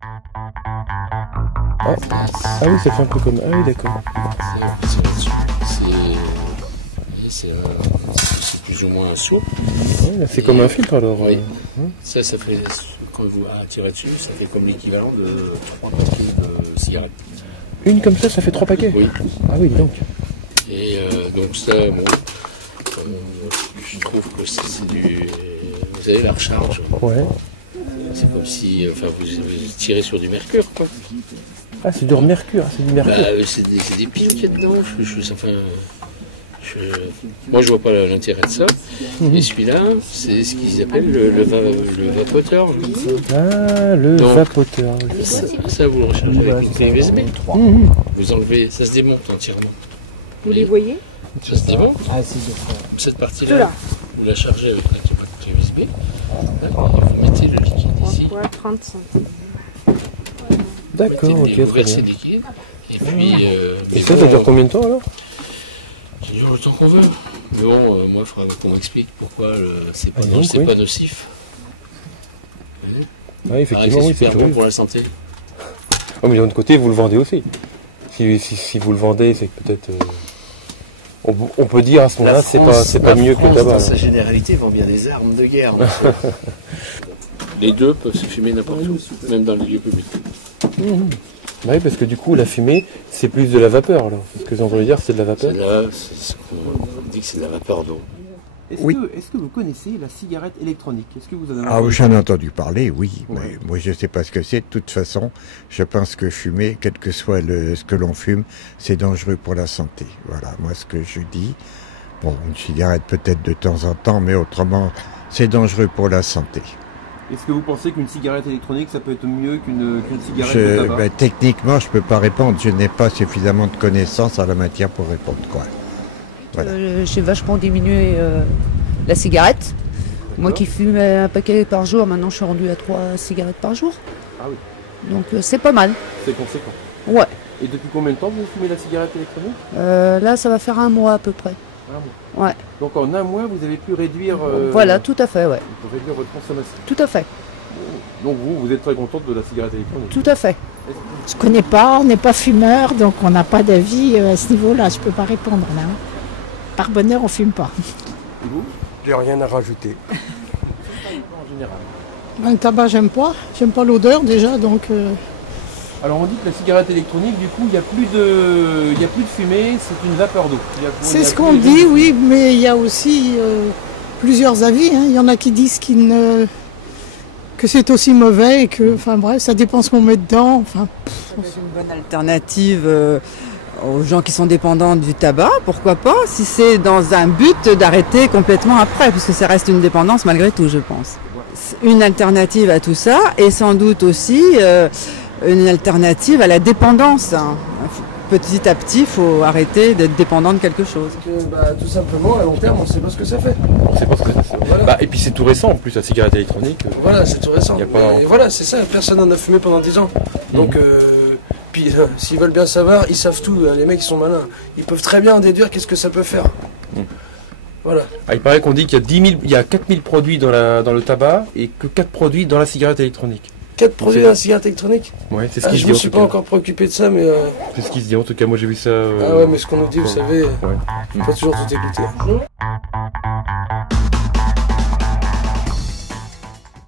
Ah, ah oui, ça fait un peu comme... Ah oui, d'accord. C'est là-dessus. C'est plus ou moins un seau. Ouais, c'est comme un filtre alors. Oui. Ça fait, quand vous tirez dessus, ça fait comme l'équivalent de 3 paquets de cigarettes. Une comme ça fait 3 paquets? Oui. Ah oui, donc. Et donc ça, bon, je trouve que c'est du... Vous savez, la recharge. Ouais. C'est comme si, enfin, vous tirez sur du mercure, quoi. Ah, c'est du mercure, c'est du mercure. Bah, c'est des piles qu'il y a dedans. Moi, je vois pas l'intérêt de ça. Et celui-là, c'est ce qu'ils appellent le vapoteur. Ah, le vapoteur. Ça, vous le rechargez avec une clé USB. Vous enlevez, ça se démonte entièrement. Vous les voyez? Ça se démonte. Ah, si, Cette partie-là, vous la chargez avec la clé USB. Vous mettez le liquide ici. 30 centimes. D'accord, ok, très bien. Liquide, et puis, et ça dure combien de temps alors? Ça dure le temps qu'on veut. Mais bon, moi, il faudrait qu'on m'explique pourquoi c'est pas, pas nocif. Oui, effectivement, oui, c'est bon pour la santé. Oh, mais d'un autre côté, vous le vendez aussi. Si vous le vendez, c'est que peut-être... on peut dire à ce moment-là, c'est pas mieux que le tabac. Dans sa généralité, vend bien des armes de guerre. Les deux peuvent se fumer n'importe où, même dans les lieux publics. Bah oui, parce que du coup, la fumée, c'est plus de la vapeur, alors. Ce que j'entends dire, c'est de la vapeur. On dit que c'est de la vapeur d'eau. Est-ce que vous connaissez la cigarette électronique? Est-ce que vous en avez Ah, j'en ai entendu parler, oui. Ouais. Mais moi, je ne sais pas ce que c'est. De toute façon, je pense que fumer, quel que soit ce que l'on fume, c'est dangereux pour la santé. Voilà, moi, ce que je dis. Bon, une cigarette peut-être de temps en temps, mais autrement, c'est dangereux pour la santé. Est-ce que vous pensez qu'une cigarette électronique, ça peut être mieux qu'une cigarette de tabac? Ben, techniquement, je ne peux pas répondre. Je n'ai pas suffisamment de connaissances en la matière pour répondre, quoi. Voilà. J'ai vachement diminué la cigarette. Moi qui fumais un paquet par jour, maintenant je suis rendu à 3 cigarettes par jour. Ah oui. Donc c'est pas mal. C'est conséquent. Ouais. Et depuis combien de temps vous fumez la cigarette électronique? Là, ça va faire 1 mois à peu près. Un mois. Ouais. Donc en 1 mois, vous avez pu réduire... Voilà, tout à fait, ouais. Vous réduire votre consommation. Tout à fait. Donc vous êtes très contente de la cigarette électronique? Tout à fait. Je connais pas, on n'est pas fumeur, donc on n'a pas d'avis à ce niveau-là. Je peux pas répondre là. Par bonheur, on fume pas. Et vous? J'ai rien à rajouter. En général. Le tabac, j'aime pas. J'aime pas l'odeur déjà, donc... Alors on dit que la cigarette électronique, du coup, il n'y a plus de fumée, c'est une vapeur d'eau. C'est ce qu'on dit, oui, mais il y a aussi plusieurs avis. Hein. Il y en a qui disent que c'est aussi mauvais et que, enfin bref, ça dépend ce qu'on met dedans. Enfin, c'est une bonne alternative aux gens qui sont dépendants du tabac, pourquoi pas, si c'est dans un but d'arrêter complètement après, puisque ça reste une dépendance malgré tout, je pense. Une alternative à tout ça, et sans doute aussi une alternative à la dépendance. Petit à petit, il faut arrêter d'être dépendant de quelque chose. Tout simplement, à long terme, on ne sait pas ce que ça fait. On ne sait pas ce que ça fait. Voilà. Et puis c'est tout récent en plus, la cigarette électronique. Voilà, c'est tout récent. Pas... Voilà, c'est ça, personne n'en a fumé pendant 10 ans. Donc, puis s'ils veulent bien savoir, ils savent tout, les mecs ils sont malins. Ils peuvent très bien en déduire qu'est-ce que ça peut faire. Voilà. Ah, il paraît qu'on dit qu'il y a 4000 produits dans le tabac et que 4 produits dans la cigarette électronique. 4 produits dans la cigarette électronique? Ouais, c'est ce qui se dit. Je me suis pas encore préoccupé de ça, mais... C'est ce qui se dit, en tout cas, moi j'ai vu ça... Ah ouais, mais ce qu'on nous dit, vous savez, faut pas toujours tout écouter.